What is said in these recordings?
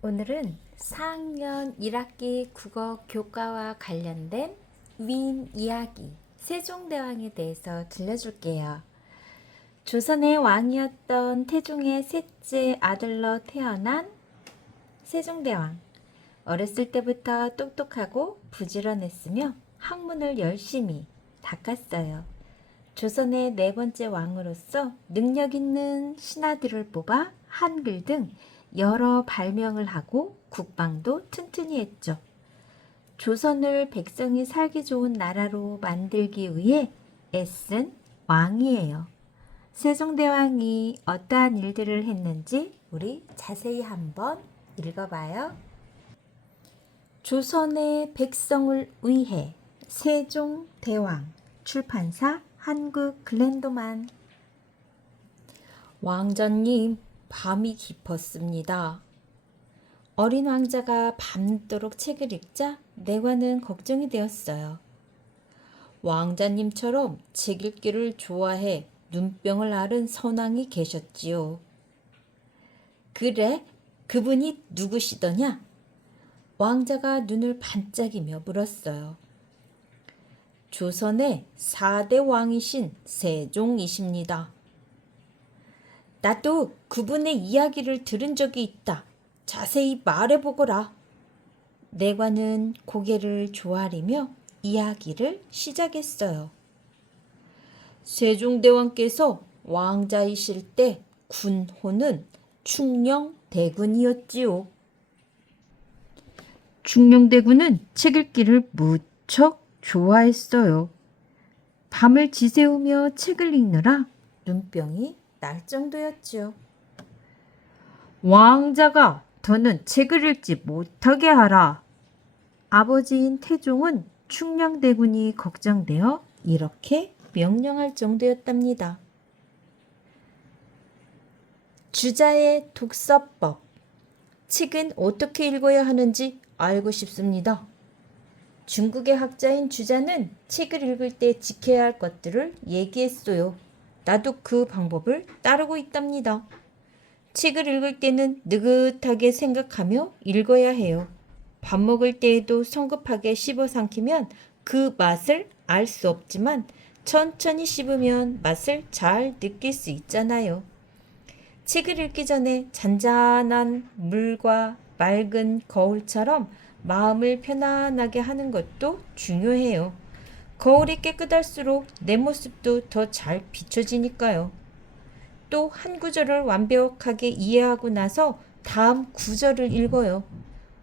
오늘은 4학년 1학기 국어 교과와 관련된 위인 이야기 세종대왕에 대해서 들려줄게요. 조선의 왕이었던 태종의 셋째 아들로 태어난 세종대왕. 어렸을 때부터 똑똑하고 부지런했으며 학문을 열심히 닦았어요. 조선의 네 번째 왕으로서 능력 있는 신하들을 뽑아 한글 등 여러 발명을 하고 국방도 튼튼히 했죠. 조선을 백성이 살기 좋은 나라로 만들기 위해 애쓴 왕이에요. 세종대왕이 어떠한 일들을 했는지 우리 자세히 한번 읽어봐요. 조선의 백성을 위해 세종대왕. 출판사 한국글랜도만. 왕자님, 밤이 깊었습니다. 어린 왕자가 밤도록 책을 읽자 내과는 걱정이 되었어요. 왕자님처럼 책 읽기를 좋아해 눈병을 앓은 선왕이 계셨지요. 그래? 그분이 누구시더냐? 왕자가 눈을 반짝이며 물었어요. 조선의 4대 왕이신 세종이십니다. 나도 그분의 이야기를 들은 적이 있다. 자세히 말해보거라. 내과는 고개를 조아리며 이야기를 시작했어요. 세종대왕께서 왕자이실 때 군호는 충녕대군이었지요. 충녕대군은 책 읽기를 무척 좋아했어요. 밤을 지새우며 책을 읽느라 눈병이 날 정도였지요. 왕자가 더는 책을 읽지 못하게 하라. 아버지인 태종은 충녕대군이 걱정되어 이렇게 명령할 정도였답니다. 주자의 독서법. 책은 어떻게 읽어야 하는지 알고 싶습니다. 중국의 학자인 주자는 책을 읽을 때 지켜야 할 것들을 얘기했어요. 나도 그 방법을 따르고 있답니다. 책을 읽을 때는 느긋하게 생각하며 읽어야 해요. 밥 먹을 때에도 성급하게 씹어 삼키면 그 맛을 알 수 없지만 천천히 씹으면 맛을 잘 느낄 수 있잖아요. 책을 읽기 전에 잔잔한 물과 맑은 거울처럼 마음을 편안하게 하는 것도 중요해요. 거울이 깨끗할수록 내 모습도 더 잘 비춰지니까요. 또 한 구절을 완벽하게 이해하고 나서 다음 구절을 읽어요.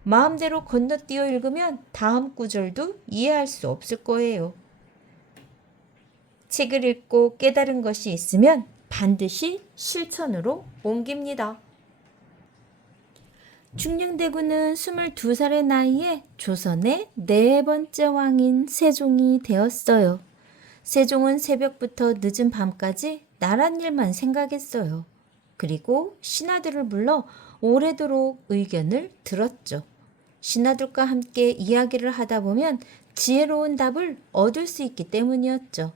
마음대로 건너뛰어 읽으면 다음 구절도 이해할 수 없을 거예요. 책을 읽고 깨달은 것이 있으면 반드시 실천으로 옮깁니다. 충녕대군은 22살의 나이에 조선의 네 번째 왕인 세종이 되었어요. 세종은 새벽부터 늦은 밤까지 나란 일만 생각했어요. 그리고 신하들을 불러 오래도록 의견을 들었죠. 신하들과 함께 이야기를 하다 보면 지혜로운 답을 얻을 수 있기 때문이었죠.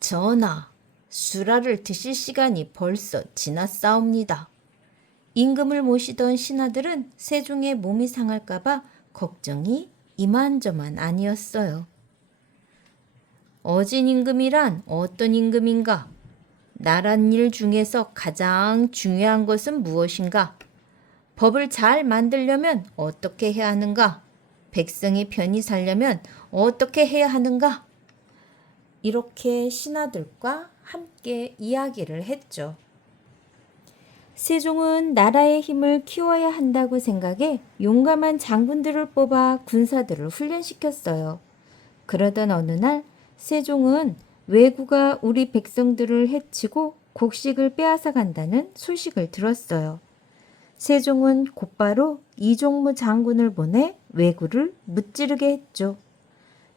전하, 수라를 드실 시간이 벌써 지났사옵니다. 임금을 모시던 신하들은 세종의 몸이 상할까봐 걱정이 이만저만 아니었어요. 어진 임금이란 어떤 임금인가? 나란 일 중에서 가장 중요한 것은 무엇인가? 법을 잘 만들려면 어떻게 해야 하는가? 백성이 편히 살려면 어떻게 해야 하는가? 이렇게 신하들과 함께 이야기를 했죠. 세종은 나라의 힘을 키워야 한다고 생각해 용감한 장군들을 뽑아 군사들을 훈련시켰어요. 그러던 어느 날 세종은 왜구가 우리 백성들을 해치고 곡식을 빼앗아 간다는 소식을 들었어요. 세종은 곧바로 이종무 장군을 보내 왜구를 무찌르게 했죠.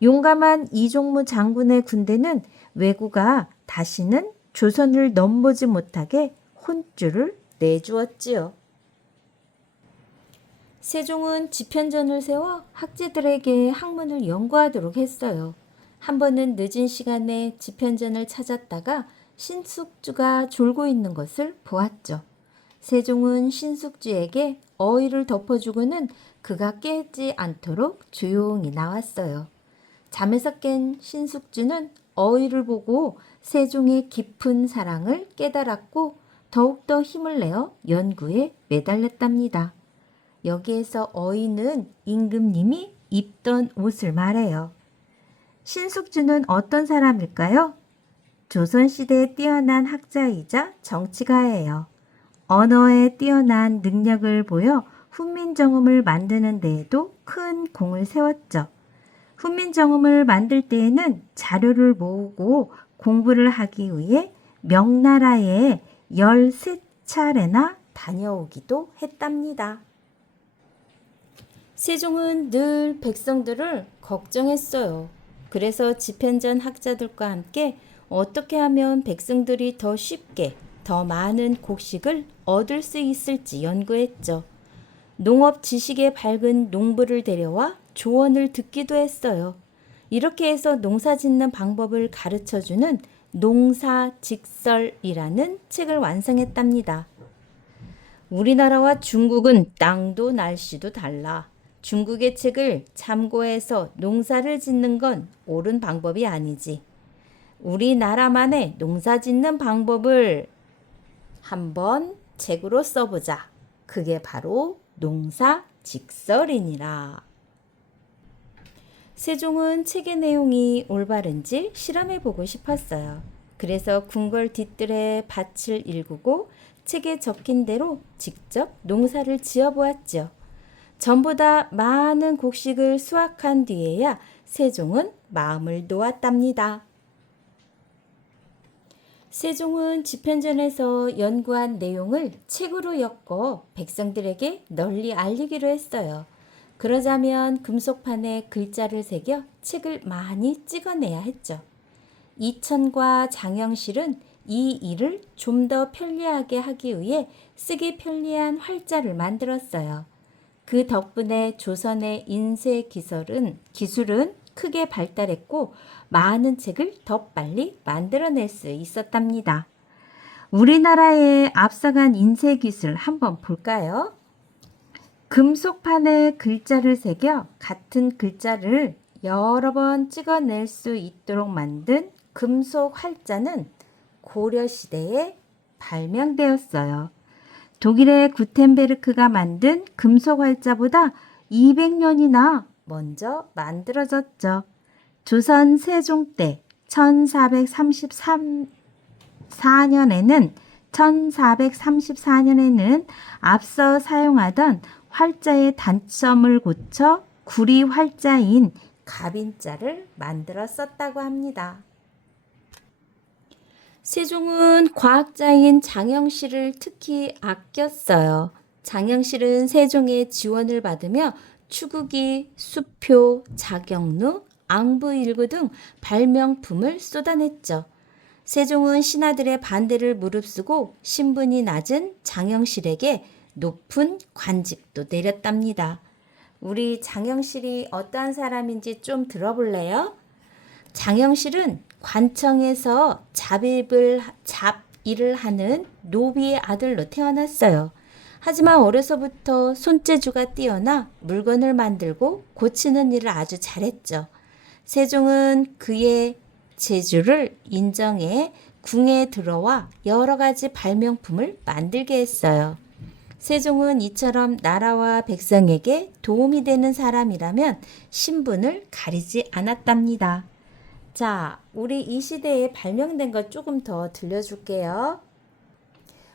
용감한 이종무 장군의 군대는 왜구가 다시는 조선을 넘보지 못하게 혼쭐을 내주었지요. 세종은 집현전을 세워 학자들에게 학문을 연구하도록 했어요. 한 번은 늦은 시간에 집현전을 찾았다가 신숙주가 졸고 있는 것을 보았죠. 세종은 신숙주에게 어이를 덮어주고는 그가 깨지 않도록 조용히 나왔어요. 잠에서 깬 신숙주는 어이를 보고 세종의 깊은 사랑을 깨달았고 더욱더 힘을 내어 연구에 매달렸답니다. 여기에서 어이는 임금님이 입던 옷을 말해요. 신숙주는 어떤 사람일까요? 조선시대에 뛰어난 학자이자 정치가예요. 언어에 뛰어난 능력을 보여 훈민정음을 만드는 데에도 큰 공을 세웠죠. 훈민정음을 만들 때에는 자료를 모으고 공부를 하기 위해 명나라에 13차례나 다녀오기도 했답니다. 세종은 늘 백성들을 걱정했어요. 그래서 집현전 학자들과 함께 어떻게 하면 백성들이 더 쉽게 더 많은 곡식을 얻을 수 있을지 연구했죠. 농업 지식에 밝은 농부를 데려와 조언을 듣기도 했어요. 이렇게 해서 농사 짓는 방법을 가르쳐주는 농사직설이라는 책을 완성했답니다. 우리나라와 중국은 땅도 날씨도 달라. 중국의 책을 참고해서 농사를 짓는 건 옳은 방법이 아니지. 우리나라만의 농사 짓는 방법을 한번 책으로 써보자. 그게 바로 농사직설이니라. 세종은 책의 내용이 올바른지 실험해보고 싶었어요. 그래서 궁궐 뒤뜰에 밭을 일구고 책에 적힌 대로 직접 농사를 지어보았죠. 전보다 많은 곡식을 수확한 뒤에야 세종은 마음을 놓았답니다. 세종은 집현전에서 연구한 내용을 책으로 엮어 백성들에게 널리 알리기로 했어요. 그러자면 금속판에 글자를 새겨 책을 많이 찍어내야 했죠. 이천과 장영실은 이 일을 좀 더 편리하게 하기 위해 쓰기 편리한 활자를 만들었어요. 그 덕분에 조선의 인쇄 기술은 크게 발달했고 많은 책을 더 빨리 만들어낼 수 있었답니다. 우리나라의 앞서간 인쇄 기술 한번 볼까요? 금속판에 글자를 새겨 같은 글자를 여러 번 찍어낼 수 있도록 만든 금속 활자는 고려시대에 발명되었어요. 독일의 구텐베르크가 만든 금속 활자보다 200년이나 먼저 만들어졌죠. 조선 세종 때 1434년에는 앞서 사용하던 활자의 단점을 고쳐 구리 활자인 갑인자를 만들어 썼다고 합니다. 세종은 과학자인 장영실을 특히 아꼈어요. 장영실은 세종의 지원을 받으며 추구기, 수표, 자경루, 앙부일구 등 발명품을 쏟아냈죠. 세종은 신하들의 반대를 무릅쓰고 신분이 낮은 장영실에게 높은 관직도 내렸답니다. 우리 장영실이 어떠한 사람인지 좀 들어볼래요? 장영실은 관청에서 잡일을 하는 노비의 아들로 태어났어요. 하지만 어려서부터 손재주가 뛰어나 물건을 만들고 고치는 일을 아주 잘했죠. 세종은 그의 재주를 인정해 궁에 들어와 여러 가지 발명품을 만들게 했어요. 세종은 이처럼 나라와 백성에게 도움이 되는 사람이라면 신분을 가리지 않았답니다. 자, 우리 이 시대에 발명된 것 조금 더 들려줄게요.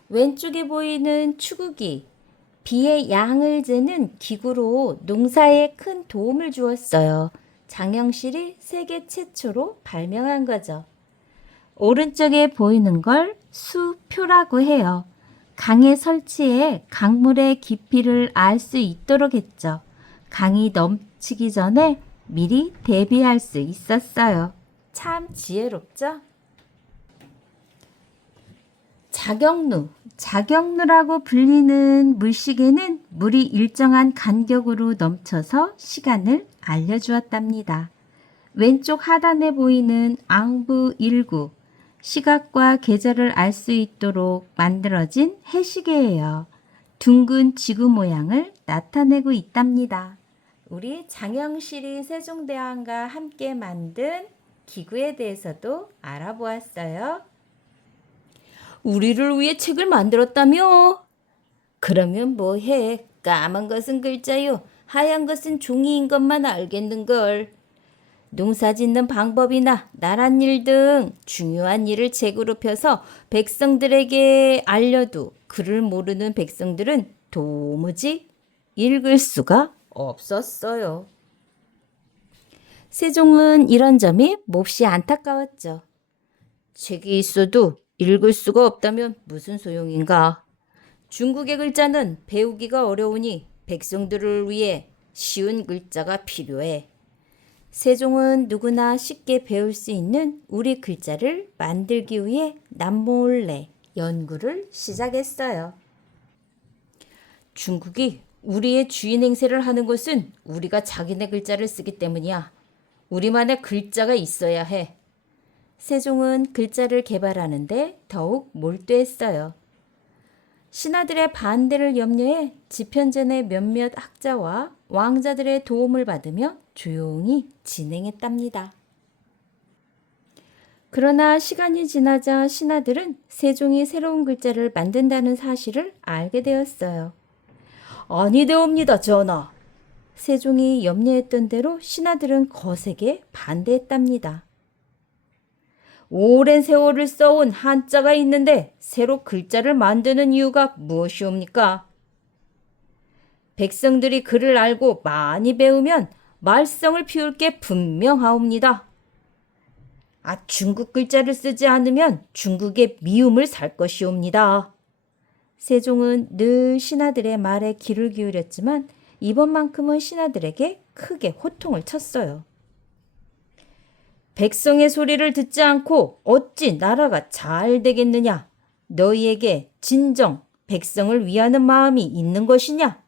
왼쪽에 보이는 추구기, 비의 양을 재는 기구로 농사에 큰 도움을 주었어요. 장영실이 세계 최초로 발명한 거죠. 오른쪽에 보이는 걸 수표라고 해요. 강에 설치해 강물의 깊이를 알 수 있도록 했죠. 강이 넘치기 전에 미리 대비할 수 있었어요. 참 지혜롭죠? 자경루라고 불리는 물시계는 물이 일정한 간격으로 넘쳐서 시간을 알려주었답니다. 왼쪽 하단에 보이는 앙부일구, 시각과 계절을 알 수 있도록 만들어진 해시계예요. 둥근 지구 모양을 나타내고 있답니다. 우리 장영실이 세종대왕과 함께 만든 기구에 대해서도 알아보았어요. 우리를 위해 책을 만들었다며? 그러면 뭐해? 까만 것은 글자요, 하얀 것은 종이인 것만 알겠는걸. 농사 짓는 방법이나 나란 일 등 중요한 일을 책으로 펴서 백성들에게 알려도 글을 모르는 백성들은 도무지 읽을 수가 없었어요. 세종은 이런 점이 몹시 안타까웠죠. 책이 있어도 읽을 수가 없다면 무슨 소용인가? 중국의 글자는 배우기가 어려우니 백성들을 위해 쉬운 글자가 필요해. 세종은 누구나 쉽게 배울 수 있는 우리 글자를 만들기 위해 남몰래 연구를 시작했어요. 중국이 우리의 주인 행세를 하는 것은 우리가 자기네 글자를 쓰기 때문이야. 우리만의 글자가 있어야 해. 세종은 글자를 개발하는데 더욱 몰두했어요. 신하들의 반대를 염려해 집현전의 몇몇 학자와 왕자들의 도움을 받으며 조용히 진행했답니다. 그러나 시간이 지나자 신하들은 세종이 새로운 글자를 만든다는 사실을 알게 되었어요. 아니되옵니다, 전하. 세종이 염려했던 대로 신하들은 거세게 반대했답니다. 오랜 세월을 써온 한자가 있는데 새로 글자를 만드는 이유가 무엇이옵니까? 백성들이 글을 알고 많이 배우면 말썽을 피울 게 분명하옵니다. 중국 글자를 쓰지 않으면 중국의 미움을 살 것이옵니다. 세종은 늘 신하들의 말에 귀를 기울였지만 이번만큼은 신하들에게 크게 호통을 쳤어요. 백성의 소리를 듣지 않고 어찌 나라가 잘 되겠느냐? 너희에게 진정 백성을 위하는 마음이 있는 것이냐?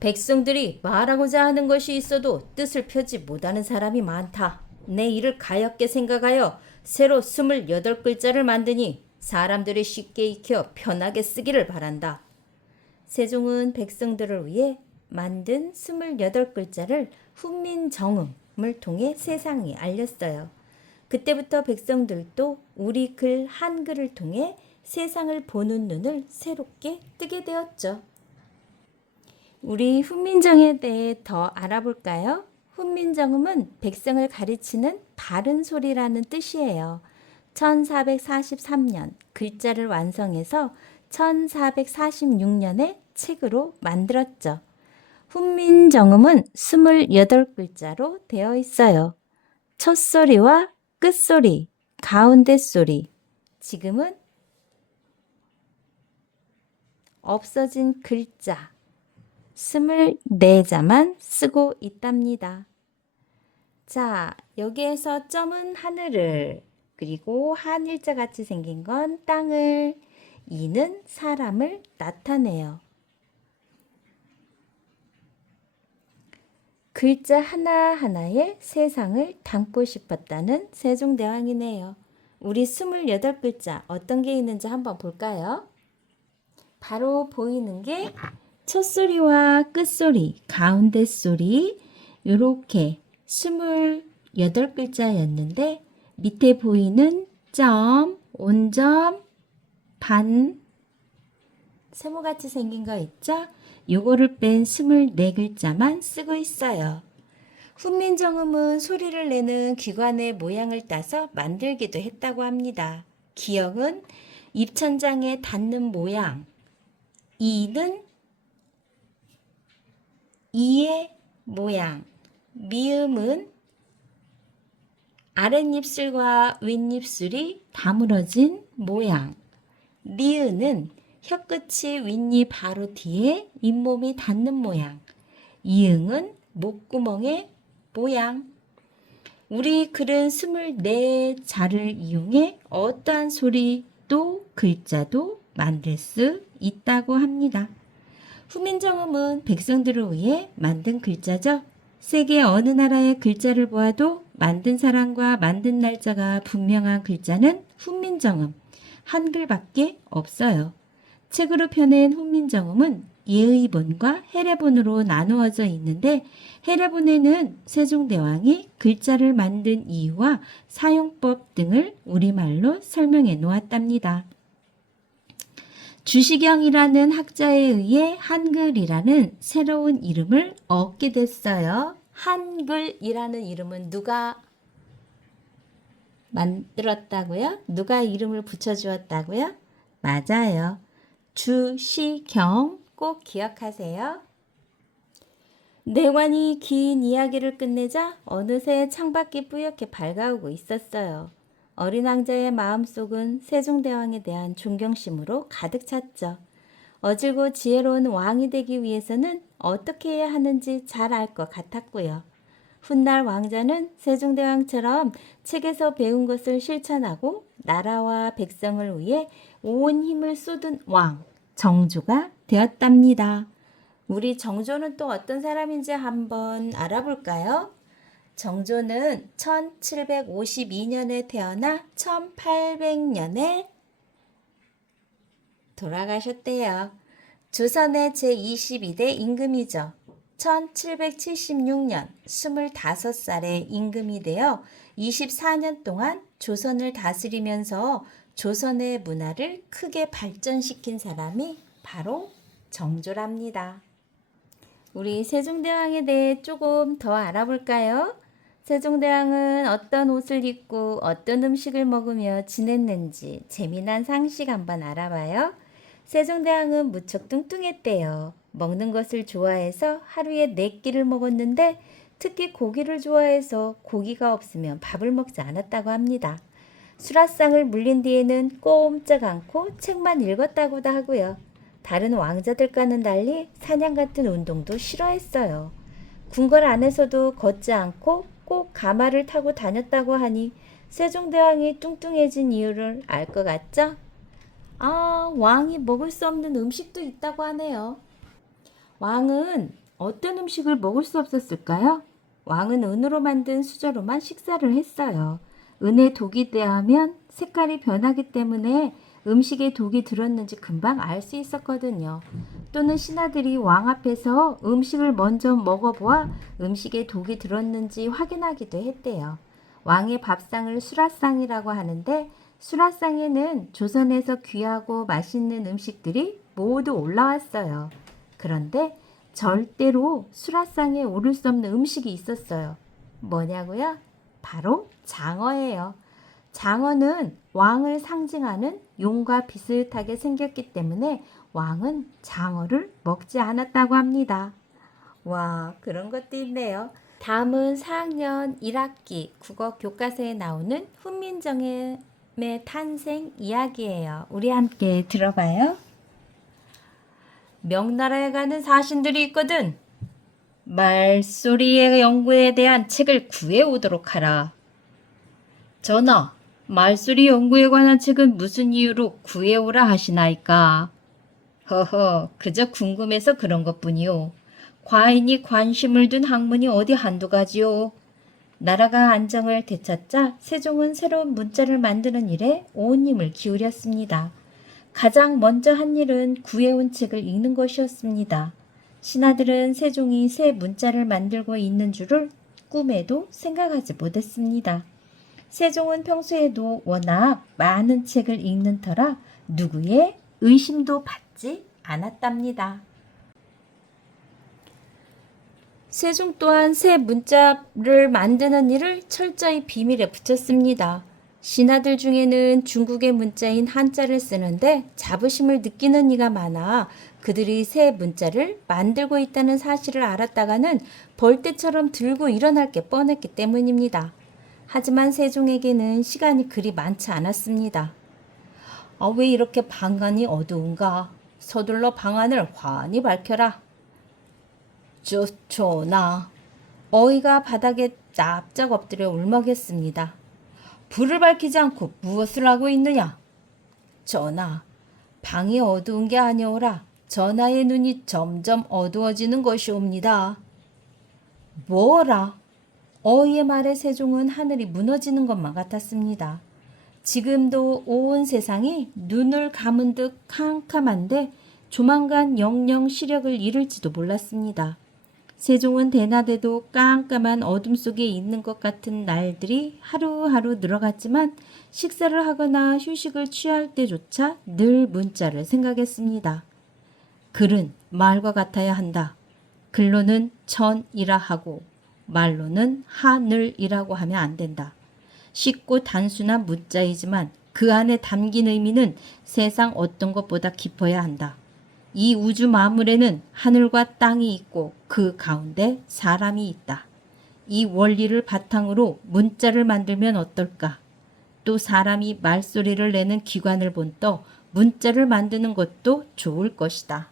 백성들이 말하고자 하는 것이 있어도 뜻을 펴지 못하는 사람이 많다. 내 일을 가엾게 생각하여 새로 28글자를 만드니 사람들이 쉽게 익혀 편하게 쓰기를 바란다. 세종은 백성들을 위해 만든 28글자를 훈민정음을 통해 세상에 알렸어요. 그때부터 백성들도 우리 글 한글을 통해 세상을 보는 눈을 새롭게 뜨게 되었죠. 우리 훈민정에 대해 더 알아볼까요? 훈민정음은 백성을 가르치는 바른 소리라는 뜻이에요. 1443년 글자를 완성해서 1446년에 책으로 만들었죠. 훈민정음은 28글자로 되어 있어요. 첫소리와 끝소리, 가운데 소리, 지금은 없어진 글자 24자만 쓰고 있답니다. 자, 여기에서 점은 하늘을, 그리고 한일자 같이 생긴 건 땅을, 이는 사람을 나타내요. 글자 하나하나에 세상을 담고 싶었다는 세종대왕이네요. 우리 28글자 어떤 게 있는지 한번 볼까요? 바로 보이는 게 첫소리와 끝소리, 가운데 소리 이렇게 28글자였는데 밑에 보이는 점, 온점, 반, 세모같이 생긴 거 있죠? 요거를 뺀 24글자만 쓰고 있어요. 훈민정음은 소리를 내는 기관의 모양을 따서 만들기도 했다고 합니다. 기역은 입천장에 닿는 모양, 이는 이의 모양, 미음은 아랫입술과 윗입술이 다물어진 모양, 리은은 혀끝이 윗입 바로 뒤에 잇몸이 닿는 모양, 이응은 목구멍의 모양. 우리 글은 24자를 이용해 어떠한 소리도 글자도 만들 수 있다고 합니다. 훈민정음은 백성들을 위해 만든 글자죠. 세계 어느 나라의 글자를 보아도 만든 사람과 만든 날짜가 분명한 글자는 훈민정음, 한글밖에 없어요. 책으로 펴낸 훈민정음은 예의본과 해례본으로 나누어져 있는데 해례본에는 세종대왕이 글자를 만든 이유와 사용법 등을 우리말로 설명해 놓았답니다. 주시경이라는 학자에 의해 한글이라는 새로운 이름을 얻게 됐어요. 한글이라는 이름은 누가 만들었다고요? 누가 이름을 붙여주었다고요? 맞아요. 주시경 꼭 기억하세요. 내관이 긴 이야기를 끝내자 어느새 창밖이 뿌옇게 밝아오고 있었어요. 어린 왕자의 마음속은 세종대왕에 대한 존경심으로 가득 찼죠. 어질고 지혜로운 왕이 되기 위해서는 어떻게 해야 하는지 잘 알 것 같았고요. 훗날 왕자는 세종대왕처럼 책에서 배운 것을 실천하고 나라와 백성을 위해 온 힘을 쏟은 왕, 정조가 되었답니다. 우리 정조는 또 어떤 사람인지 한번 알아볼까요? 정조는 1752년에 태어나 1800년에 돌아가셨대요. 조선의 제22대 임금이죠. 1776년 25살에 임금이 되어 24년 동안 조선을 다스리면서 조선의 문화를 크게 발전시킨 사람이 바로 정조랍니다. 우리 세종대왕에 대해 조금 더 알아볼까요? 세종대왕은 어떤 옷을 입고 어떤 음식을 먹으며 지냈는지 재미난 상식 한번 알아봐요. 세종대왕은 무척 뚱뚱했대요. 먹는 것을 좋아해서 하루에 4끼를 먹었는데 특히 고기를 좋아해서 고기가 없으면 밥을 먹지 않았다고 합니다. 수라상을 물린 뒤에는 꼼짝 않고 책만 읽었다고도 하고요. 다른 왕자들과는 달리 사냥 같은 운동도 싫어했어요. 궁궐 안에서도 걷지 않고 꼭 가마를 타고 다녔다고 하니 세종대왕이 뚱뚱해진 이유를 알 것 같죠? 왕이 먹을 수 없는 음식도 있다고 하네요. 왕은 어떤 음식을 먹을 수 없었을까요? 왕은 은으로 만든 수저로만 식사를 했어요. 은에 독이 대하면 색깔이 변하기 때문에 음식에 독이 들었는지 금방 알 수 있었거든요. 또는 신하들이 왕 앞에서 음식을 먼저 먹어보아 음식에 독이 들었는지 확인하기도 했대요. 왕의 밥상을 수라상이라고 하는데 수라상에는 조선에서 귀하고 맛있는 음식들이 모두 올라왔어요. 그런데 절대로 수라상에 오를 수 없는 음식이 있었어요. 뭐냐고요? 바로 장어예요. 장어는 왕을 상징하는 용과 비슷하게 생겼기 때문에 왕은 장어를 먹지 않았다고 합니다. 와, 그런 것도 있네요. 다음은 4학년 1학기 국어 교과서에 나오는 훈민정음의 탄생 이야기예요. 우리 함께 들어봐요. 명나라에 가는 사신들이 있거든. 말소리의 연구에 대한 책을 구해오도록 하라. 전하, 말소리 연구에 관한 책은 무슨 이유로 구해오라 하시나이까? 허허, 그저 궁금해서 그런 것뿐이요. 과인이 관심을 둔 학문이 어디 한두 가지요. 나라가 안정을 되찾자 세종은 새로운 문자를 만드는 일에 온 힘을 기울였습니다. 가장 먼저 한 일은 구해온 책을 읽는 것이었습니다. 신하들은 세종이 새 문자를 만들고 있는 줄을 꿈에도 생각하지 못했습니다. 세종은 평소에도 워낙 많은 책을 읽는 터라 누구의 의심도 받지 않았답니다. 세종 또한 새 문자를 만드는 일을 철저히 비밀에 붙였습니다. 신하들 중에는 중국의 문자인 한자를 쓰는데 자부심을 느끼는 이가 많아 그들이 새 문자를 만들고 있다는 사실을 알았다가는 벌떼처럼 들고 일어날 게 뻔했기 때문입니다. 하지만 세종에게는 시간이 그리 많지 않았습니다. 왜 이렇게 방안이 어두운가? 서둘러 방안을 환히 밝혀라. 전하, 어이가 바닥에 납작 엎드려 울먹였습니다. 불을 밝히지 않고 무엇을 하고 있느냐? 전하, 방이 어두운 게 아니오라 전하의 눈이 점점 어두워지는 것이옵니다. 뭐라? 어이의 말에 세종은 하늘이 무너지는 것만 같았습니다. 지금도 온 세상이 눈을 감은 듯 캄캄한데 조만간 영영 시력을 잃을지도 몰랐습니다. 세종은 대낮에도 깜깜한 어둠 속에 있는 것 같은 날들이 하루하루 늘어갔지만 식사를 하거나 휴식을 취할 때조차 늘 문자를 생각했습니다. 글은 말과 같아야 한다. 글로는 천이라 하고 말로는 하늘이라고 하면 안 된다. 쉽고 단순한 문자이지만 그 안에 담긴 의미는 세상 어떤 것보다 깊어야 한다. 이 우주 만물에는 하늘과 땅이 있고 그 가운데 사람이 있다. 이 원리를 바탕으로 문자를 만들면 어떨까? 또 사람이 말소리를 내는 기관을 본떠 문자를 만드는 것도 좋을 것이다.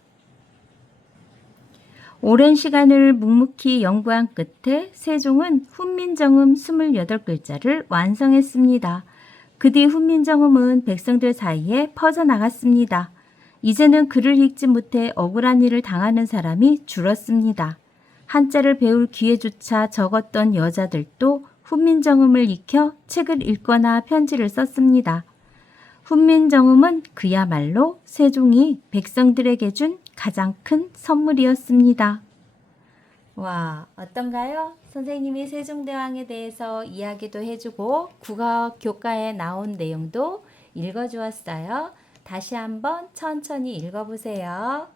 오랜 시간을 묵묵히 연구한 끝에 세종은 훈민정음 28글자를 완성했습니다. 그 뒤 훈민정음은 백성들 사이에 퍼져나갔습니다. 이제는 글을 읽지 못해 억울한 일을 당하는 사람이 줄었습니다. 한자를 배울 기회조차 적었던 여자들도 훈민정음을 익혀 책을 읽거나 편지를 썼습니다. 훈민정음은 그야말로 세종이 백성들에게 준 가장 큰 선물이었습니다. 와, 어떤가요? 선생님이 세종대왕에 대해서 이야기도 해주고 국어 교과에 나온 내용도 읽어주었어요. 다시 한번 천천히 읽어보세요.